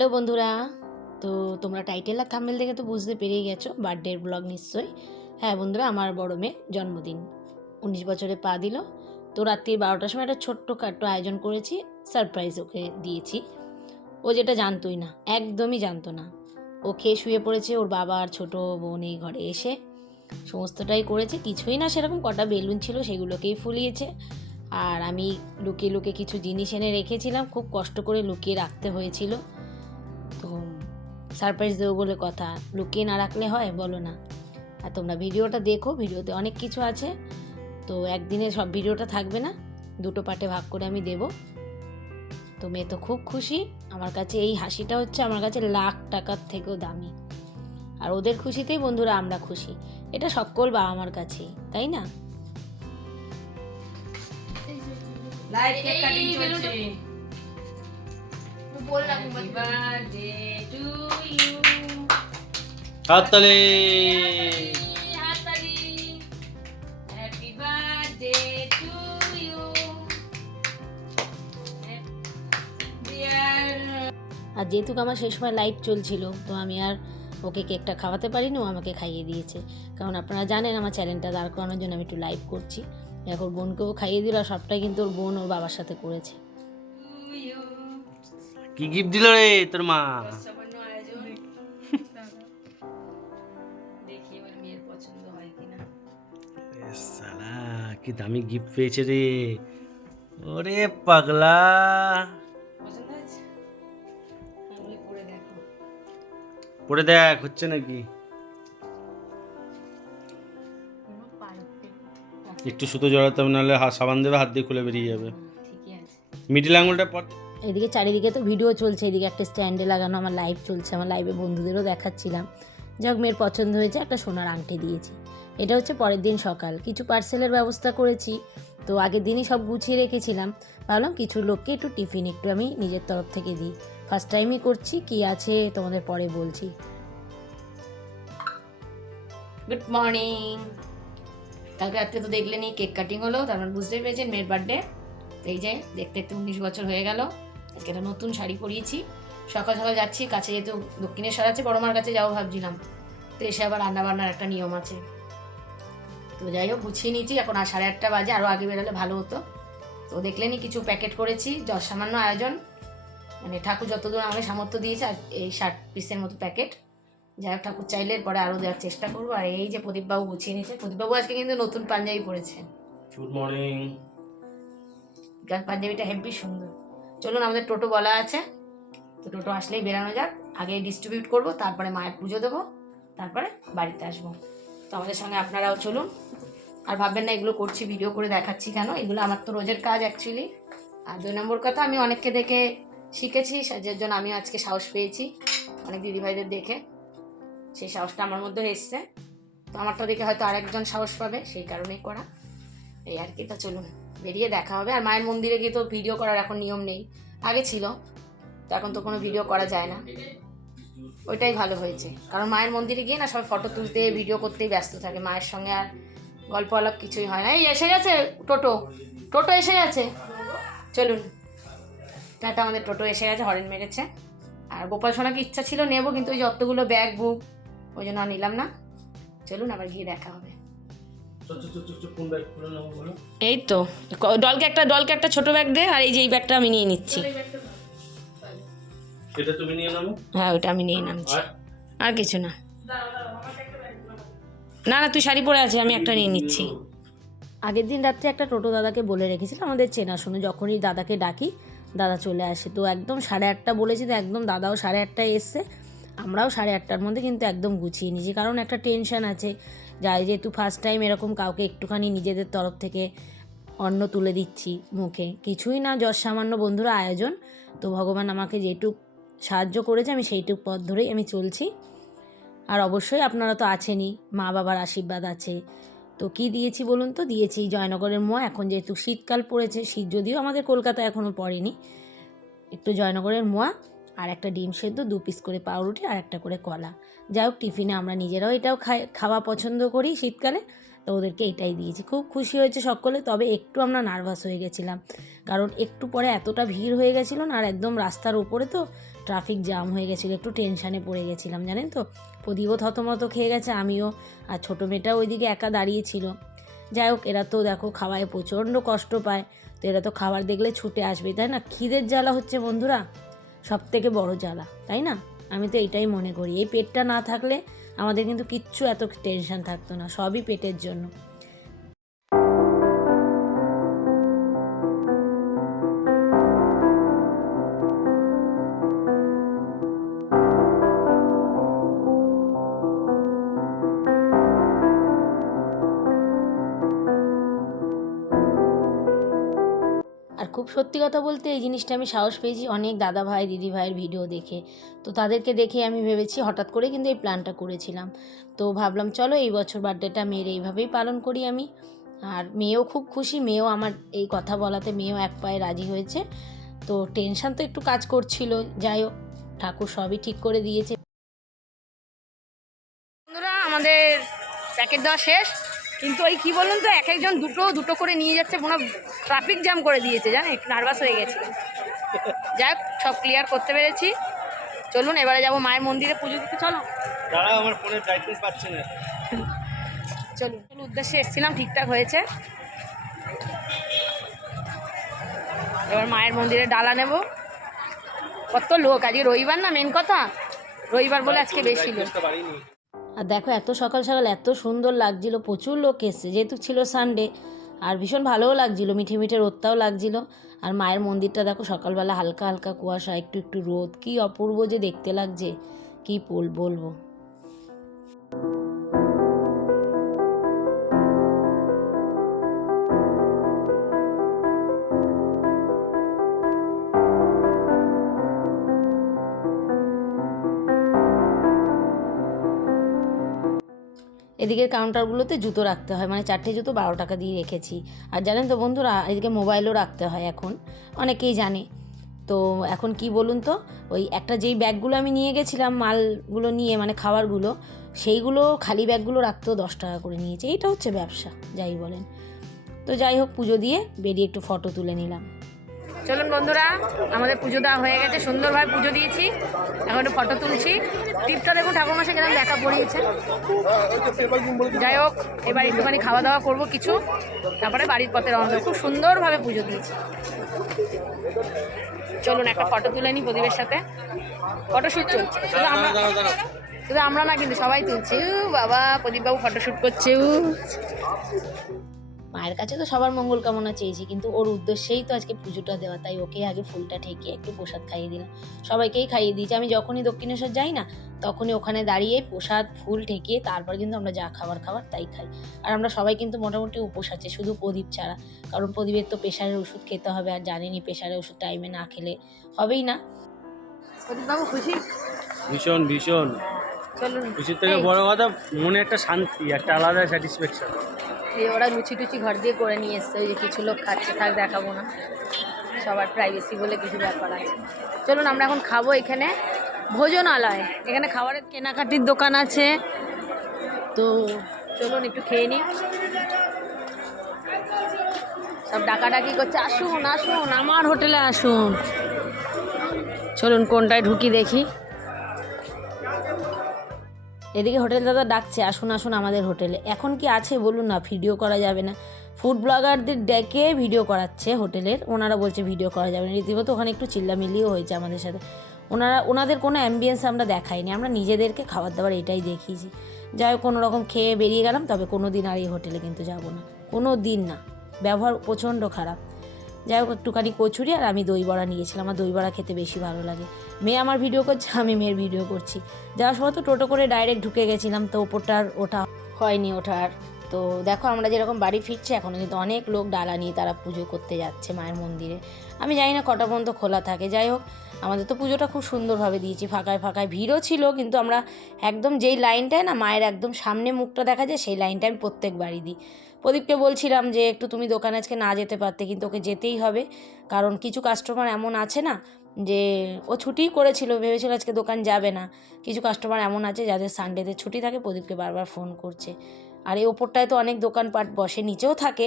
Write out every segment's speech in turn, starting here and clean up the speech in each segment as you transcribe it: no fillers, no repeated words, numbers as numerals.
Hello বন্ধুরা, তো তোমরা টাইটেল আর থাম্বনেল দেখে তো বুঝতে পেরেই গেছো বার্থডের ব্লগ নিশ্চয়ই। হ্যাঁ বন্ধুরা, আমার বড় মেয়ের জন্মদিন 19 বছরে পা দিল। তো রাত্রি 12টার সময় একটা ছোট্টখাট্টো আয়োজন করেছি, সারপ্রাইজ ওকে দিয়েছি। ও যেটা জানতোই না, একদমই জানতো না। ও খেয়ে শুয়ে পড়েছে, ওর বাবা আর ছোটো বোন এই ঘরে এসে সমস্তটাই করেছে। কিছুই না, সেরকম কটা বেলুন ছিল সেগুলোকেই ফুলিয়েছে। আর আমি লুকিয়ে লুকিয়ে কিছু জিনিস এনে রেখেছিলাম, খুব কষ্ট করে লুকিয়ে রাখতে হয়েছিল। তো সারপ্রাইজ দেবো বলে কথা, লুকিয়ে না রাখলে হয় বলো না? আর তোমরা ভিডিওটা দেখো, ভিডিওতে অনেক কিছু আছে। তো একদিনে সব ভিডিওটা থাকবে না, দুটো পার্টে ভাগ করে আমি দেব। তো মেয়ে তো খুব খুশি। আমার কাছে এই হাসিটা হচ্ছে আমার কাছে লাখ টাকার থেকেও দামি। আর ওদের খুশিতেই বন্ধুরা আমরা খুশি, এটা সকল বাবা মার কাছেই, তাই না? লাইভ কেক কাটিং চলছে। বললাম বার্থডে টু ইউ। হাততালি। হাততালি। Happy birthday to you dear. আর যেহেতু আমার সেই সময় লাইভ চলছিল, তো আমি আর ওকে কেকটা খাওয়াতে পারিনি, ও আমাকে খাইয়ে দিয়েছে। কারণ আপনারা জানেন আমার চ্যানেলটা দাঁড় করানোর জন্য আমি একটু লাইভ করছি। এখন বোনকেও খাইয়ে দিল, আর সবটাই কিন্তু ওর বোন ওর বাবার সাথে করেছে। কি গিফট দিল রে তোর মা? সামান্য আয়োজন। দেখি এবার মেয়ের পছন্দ হয় কিনা। সালা কি দামি গিফট পেয়েছে রে। ওরে পাগলা, পছন্দ হয়েছে? তাহলে পরে দেখো। পড়ে দেখ হচ্ছে নাকি। একটু সুতো জড়াতে হবে, নাহলে সাবান দেবে, হাত দিয়ে খুলে বেরিয়ে যাবে। ঠিকই আছে। মিডিল আঙুলটা পর। এদিকে চারিদিকে তো ভিডিও চলছে, এদিকে একটা স্ট্যান্ডে লাগানো আমার লাইভ চলছে, আমার লাইভে বন্ধুদেরও দেখাচ্ছিলাম। যাক, মেয়ের পছন্দ হয়েছে, একটা সোনার আংটি দিয়েছি। এটা হচ্ছে পরের দিন সকাল, কিছু পার্সেলের ব্যবস্থা করেছি। তো আগের দিনই সব গুছিয়ে রেখেছিলাম, ভাবলাম কিছু লোককে একটু টিফিন একটু আমি নিজের তরফ থেকে দিই। ফার্স্ট টাইমই করছি, কি আছে তোমাদের পরে বলছি। Good morning. কালকে রাত্রে তো দেখলেনি কেক কাটিং হলো, তারপর বুঝতেই পেরেছেন মেয়ের বার্থডে। এই যে দেখতে দেখতে 19 বছর হয়ে গেল। আজকে একটা নতুন শাড়ি পরিয়েছি। সকাল সকাল যাচ্ছি কাছে, যেহেতু দক্ষিণেশ্বর আছে, বড় মার কাছে যাবো ভাবছিলাম। তো এসে আবার রান্নাবান্নার একটা নিয়ম আছে। তো যাই হোক, গুছিয়ে নিয়েছি। এখন আর 8:30 বাজে, আরও আগে বেরোলে ভালো হতো। তো দেখলেনি কিছু প্যাকেট করেছি, সামান্য আয়োজন, মানে ঠাকুর যতদূর আমাকে সামর্থ্য দিয়েছে। আর এই 60 পিসের মতো প্যাকেট, যাই হোক ঠাকুর চাইলে পরে আরও দেওয়ার চেষ্টা করবো। আর এই যে প্রদীপবাবু গুছিয়ে নিয়েছে, প্রদীপবাবু আজকে কিন্তু নতুন পাঞ্জাবি পরেছে। Good morning. পাঞ্জাবিটা হেব্বি সুন্দর। চলুন, আমাদের টোটো বলা আছে, তো টোটো আসলেই বেরানো যাক। আগে ডিস্ট্রিবিউট করব, তারপরে মায়ের পুজো দেবো, তারপরে বাড়িতে আসবো। তো আমাদের সঙ্গে আপনারাও চলুন। আর ভাববেন না এগুলো করছি ভিডিও করে দেখাচ্ছি কেন, এগুলো আমার তো রোজের কাজ অ্যাকচুয়ালি। আর 2 নম্বর কথা, আমি অনেককে দেখে শিখেছি, যার জন্য আমিও আজকে সাহস পেয়েছি অনেক দিদিভাইদের দেখে। সেই সাহসটা আমার মধ্যে এসছে, তো আমারটা দেখে হয়তো আরেকজন সাহস পাবে, সেই কারণেই করা। এই আর কি। তা চলুন, বেরিয়ে দেখা হবে। আর মায়ের মন্দিরে গিয়ে তো ভিডিও করার এখন নিয়ম নেই, আগে ছিল, তো এখন তো কোনো ভিডিও করা যায় না। ওইটাই ভালো হয়েছে, কারণ মায়ের মন্দিরে গিয়ে না সবাই ফটো তুলতে ভিডিও করতেই ব্যস্ত থাকে, মায়ের সঙ্গে আর গল্প আলাপ কিছুই হয় না। এই এসে গেছে টোটো, টোটো এসে গেছে, চলুন। একটা আমাদের টোটো এসে গেছে, হরেন মেরেছে। আর গোপাল সোনাকে ইচ্ছা ছিল নেবো, কিন্তু ওই যতগুলো ব্যাগ বুক, ওই জন্য আর নিলাম না। চলুন, আবার গিয়ে দেখা হবে। এই তো ডলকে একটা ছোট ব্যাগ দে, আর এই যে এই ব্যাগটা আমি নিয়ে নিচ্ছি। সেটা তুমি নিয়ে নাও। হ্যাঁ, ওইটা আমি নিয়ে নামছি, আর কিছু না। না না, তুই শাড়ি পরে আছে, আমি একটা নিয়ে নিচ্ছি। আগের দিন রাত্রে একটা টোটো দাদাকে বলে রেখেছিলাম, আমাদের চেনাশোনা, যখনই দাদাকে ডাকি দাদা চলে আসে। তো একদম 8:30 বলেছি, তো একদম দাদাও 8:30 এসছে, আমরাও 8:30 মধ্যে কিন্তু একদম গুছিয়ে নিয়েছি। কারণ একটা টেনশন আছে, যাই যেহেতু ফার্স্ট টাইম এরকম কাউকে একটুখানি নিজেদের তরফ থেকে অন্ন তুলে দিচ্ছি মুখে, কিছুই না, সামান্য বন্ধুরা আয়োজন। তো ভগবান আমাকে যেটুক সাহায্য করেছে, আমি সেইটুক পথ ধরেই আমি চলছি। আর অবশ্যই আপনারা তো আছেনই, মা বাবার আশীর্বাদ আছে। তো কি দিয়েছি বলুন তো? দিয়েছি জয়নগরের মোয়া। এখন যেহেতু শীতকাল পড়েছে, শীত যদিও আমাদের কলকাতায় এখনও পড়েনি, একটু জয়নগরের মোয়া, আর একটা ডিম সেদ্ধ, 2 পিস করে পাউরুটি, আর একটা করে কলা। যাই হোক, টিফিনে আমরা নিজেরাও এটাও খাওয়া পছন্দ করি শীতকালে, তো ওদেরকে এটাই দিয়েছি। খুব খুশি হয়েছে সকলে, তবে একটু আমরা নার্ভাস হয়ে গেছিলাম, কারণ একটু পরে এতটা ভিড় হয়ে গেছিলো না, আর একদম রাস্তার উপরে তো ট্রাফিক জ্যাম হয়ে গেছিলো, একটু টেনশানে পড়ে গেছিলাম জানেন তো। প্রদীপও থতমত খেয়ে গেছে, আমিও, আর ছোটো মেয়েটাও ওইদিকে একা দাঁড়িয়েছিল। যাই হোক, এরা তো দেখো খাওয়ায় প্রচণ্ড কষ্ট পায়, তো এরা তো খাবার দেখলে ছুটে আসবে, তাই না? খিদের জ্বালা হচ্ছে বন্ধুরা সব থেকে বড় জ্বালা, তাই না? আমি তো এটাই মনে করি, এই পেটটা না থাকলে আমাদের কিন্তু কিচ্ছু এত টেনশন থাকতো না, সবই পেটের জন্য। আর খুব সত্যি কথা বলতে এই জিনিসটা আমি সাহস পেয়েছি অনেক দাদা ভাই দিদি ভাইয়ের ভিডিও দেখে। তো তাদেরকে দেখে আমি ভেবেছি, হঠাৎ করে কিন্তু এই প্ল্যানটা করেছিলাম। তো ভাবলাম চলো এই বছর বার্থডেটা মেয়ের এইভাবেই পালন করি আমি। আর মেয়েও খুব খুশি, মেয়েও আমার এই কথা বলাতে মেয়েও এক পায়ে রাজি হয়েছে। তো টেনশান তো একটু কাজ করছিল, যাই হোক ঠাকুর সবই ঠিক করে দিয়েছে। বন্ধুরা আমাদের প্যাকেট দেওয়া শেষ, কিন্তু ওই কী বলুন তো, এক একজন দুটো দুটো করে নিয়ে যাচ্ছে, মনে ট্রাফিক জ্যাম করে দিয়েছে জানো, একটু নার্ভাস হয়ে গেছে। যাক সব ক্লিয়ার করতে পেরেছি। চলুন এবারে যাব মায়ের মন্দিরে পুজো দিতে, চলো। দাঁড়াও, আমার ফোনের ব্রাইটনেস পাচ্ছে না। চলুন, উদ্দেশ্যে এসেছিলাম, ঠিকঠাক হয়েছে। এবার মায়ের মন্দিরে ডালা নেব। কত লোক, আজকে রবিবার না, মেন কথা রবিবার বলে আজকে বেশি লোক। আর দেখো এত সকাল সকাল এত সুন্দর লাগছিল, প্রচুর লোক এসছে যেহেতু ছিল সানডে, আর ভীষণ ভালোও লাগছিল, মিঠে মিঠে রোদটাও লাগছিল। আর মায়ের মন্দিরটা দেখো সকালবেলা হালকা হালকা কুয়াশা, একটু একটু রোদ, কি অপূর্ব যে দেখতে লাগছে, কি বলবো। এদিকের কাউন্টারগুলোতে জুতো রাখতে হয়, মানে 4টে জুতো 12 টাকা দিয়ে রেখেছি। আর জানেন তো বন্ধুরা, এদিকে মোবাইলও রাখতে হয় এখন, অনেকেই জানে। তো এখন কি বলুন তো, ওই একটা যেই ব্যাগগুলো আমি নিয়ে গেছিলাম মালগুলো নিয়ে, মানে খাবারগুলো, সেইগুলো খালি ব্যাগগুলো রাখতেও 10 টাকা করে নিয়েছে। এইটা হচ্ছে ব্যবসা, যাই বলেন। তো যাই হোক, পুজো দিয়ে বেরিয়ে একটু ফটো তুলে নিলাম। চলুন বন্ধুরা, আমাদের পুজো দেওয়া হয়ে গেছে, সুন্দরভাবে পুজো দিয়েছি, এখন একটু ফটো তুলছি। টিপটা দেখুন ঠাকুরমশাই কেন দেখা পড়িয়েছে। যাই হোক, এবার একটুখানি খাওয়া দাওয়া করবো কিছু, তারপরে বাড়ির পথে রওনা দেবো। খুব সুন্দরভাবে পুজো দিয়েছি। চলুন একটা ফটো তুলে নিই প্রদীপের সাথে। ফটোশ্যুট চলছে, শুধু আমরা না কিন্তু সবাই তুলছে। বাবা, প্রদীপবাবু ফটোশ্যুট করছে। মায়ের কাছে তো সবার মঙ্গল কামনা চেয়েছি, কিন্তু ওর উদ্দেশ্যেই তো আজকে পুজোটা দেওয়া, তাই ওকে আগে ফুলটা ঠেকিয়ে একটু প্রসাদ খাইয়ে দিলাম। সবাইকেই খাইয়ে দিয়েছি, আমি যখনই দক্ষিণেশ্বর যাই না তখনই ওখানে দাঁড়িয়ে প্রসাদ ফুল ঠেকিয়ে তারপর কিন্তু আমরা যা খাবার তাই খাই। আর আমরা সবাই কিন্তু মোটামুটি উপোস আছে, শুধু প্রদীপ ছাড়া, কারণ প্রদীপের তো প্রেশারের ওষুধ খেতে হবে, আর জানেনই প্রেশারের ওষুধ টাইমে না খেলে হবেই না। প্রদীপবাবু খুশি? ভীষণ ভীষণ চলুন, খুশির থেকে বড় কথা মনে একটা শান্তি, একটা আলাদা স্যাটিসফ্যাকশন। এই ওরা লুচি টুচি ঘর দিয়ে করে নিয়ে এসছে, ওই যে কিছু লোক খাচ্ছে, থাক দেখাবো না, সবার প্রাইভেসি বলে কিছু ব্যাপার আছে। চলুন আমরা এখন খাবো এখানে ভোজনালয়, এখানে খাবারের কেনাকাটির দোকান আছে, তো চলুন একটু খেয়ে নিই। সব ডাকাডাকি করছে, আসুন আসুন আমার হোটেলে আসুন। চলুন কোনটায় ঢুকি দেখি। এদিকে হোটেল দাদা ডাকছে, আসুন আসুন আমাদের হোটেলে। এখন কি আছে বলুন না, ভিডিও করা যাবে না। ফুড ব্লগারদের ডেকে ভিডিও করাচ্ছে হোটেলের, ওনারা বলছে ভিডিও করা যাবে না। রীতিমতো ওখানে একটু চিল্লামিল্লিও হয়েছে আমাদের সাথে। ওনাদের কোনো অ্যাম্বিয়েন্স আমরা দেখাইনি, আমরা নিজেদেরকে খাবার দাবার এটাই দেখিয়েছি। যাই হোক, কোনো রকম খেয়ে বেরিয়ে গেলাম, তবে কোনো দিন আর এই হোটেলে কিন্তু যাব না, কোনো দিন না, ব্যবহার প্রচণ্ড খারাপ। যাই হোক, একটুখানি কচুরি আর আমি দই বড়া নিয়েছিলাম, আমার দই বড়া খেতে বেশি ভালো লাগে। মেয়ে আমার ভিডিও করছে, আমি মেয়ের ভিডিও করছি। যাওয়ার সময় তো টোটো করে ডাইরেক্ট ঢুকে গেছিলাম, তো ওপরটার ওঠা হয়নি ওঠার। তো দেখো আমরা যেরকম বাড়ি ফিরছি, এখনও কিন্তু অনেক লোক ডালা নিয়ে তারা পুজো করতে যাচ্ছে মায়ের মন্দিরে। আমি জানি না কটা পর্যন্ত খোলা থাকে। যাই হোক, আমাদের তো পুজোটা খুব সুন্দরভাবে দিয়েছি, ফাঁকায় ফাঁকায়, ভিড়ও ছিল, কিন্তু আমরা একদম যেই লাইনটায় না মায়ের একদম সামনে মুখটা দেখা যায়, সেই লাইনটা আমি প্রত্যেকবারই দিই। প্রদীপকে বলছিলাম যে একটু তুমি দোকানে আজকে না যেতে পারতে, কিন্তু ওকে যেতেই হবে, কারণ কিছু কাস্টমার এমন আছে না, যে ও ছুটিই করেছিল, ভেবেছিল আজকে দোকান যাবে না। কিছু কাস্টমার এমন আছে যাদের সানডেতে ছুটি থাকে, প্রদীপকে বারবার ফোন করছে। আর এই ওপরটায় তো অনেক দোকানপাট বসে, নিচেও থাকে।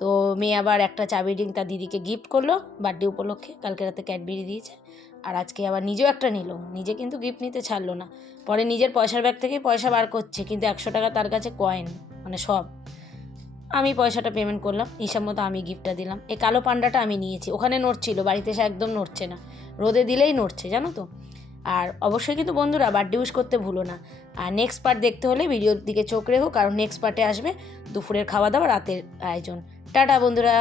তো মেয়ে আবার একটা চাবি রিং তার দিদিকে গিফট করলো বার্থডে উপলক্ষে, কালকে রাতে ক্যাডবেরি দিয়েছে। আর আজকে আবার নিজেও একটা নিল, নিজে কিন্তু গিফট নিতে ছাড়লো না, পরে নিজের পয়সার ব্যাগ থেকেই পয়সা বার করছে, কিন্তু 100 টাকা তার কাছে কয়েন, মানে সব আমি পয়সাটা পেমেন্ট করলাম, হিসাব মতো আমি গিফটটা দিলাম। এই কালো পান্ডাটা আমি নিয়েছি, ওখানে নড়ছিল, বাড়িতে এসে একদম নড়ছে না, রোদে দিলেই নড়ছে জানো তো। আর অবশ্যই কিন্তু বন্ধুরা বার্থডে উইশ করতে ভুলো না। আর নেক্সট পার্ট দেখতে হলে ভিডিওর দিকে চোখ রেখো, কারণ নেক্সট পার্টে আসবে দুপুরের খাওয়া দাওয়া, রাতের আয়োজন। টাটা বন্ধুরা।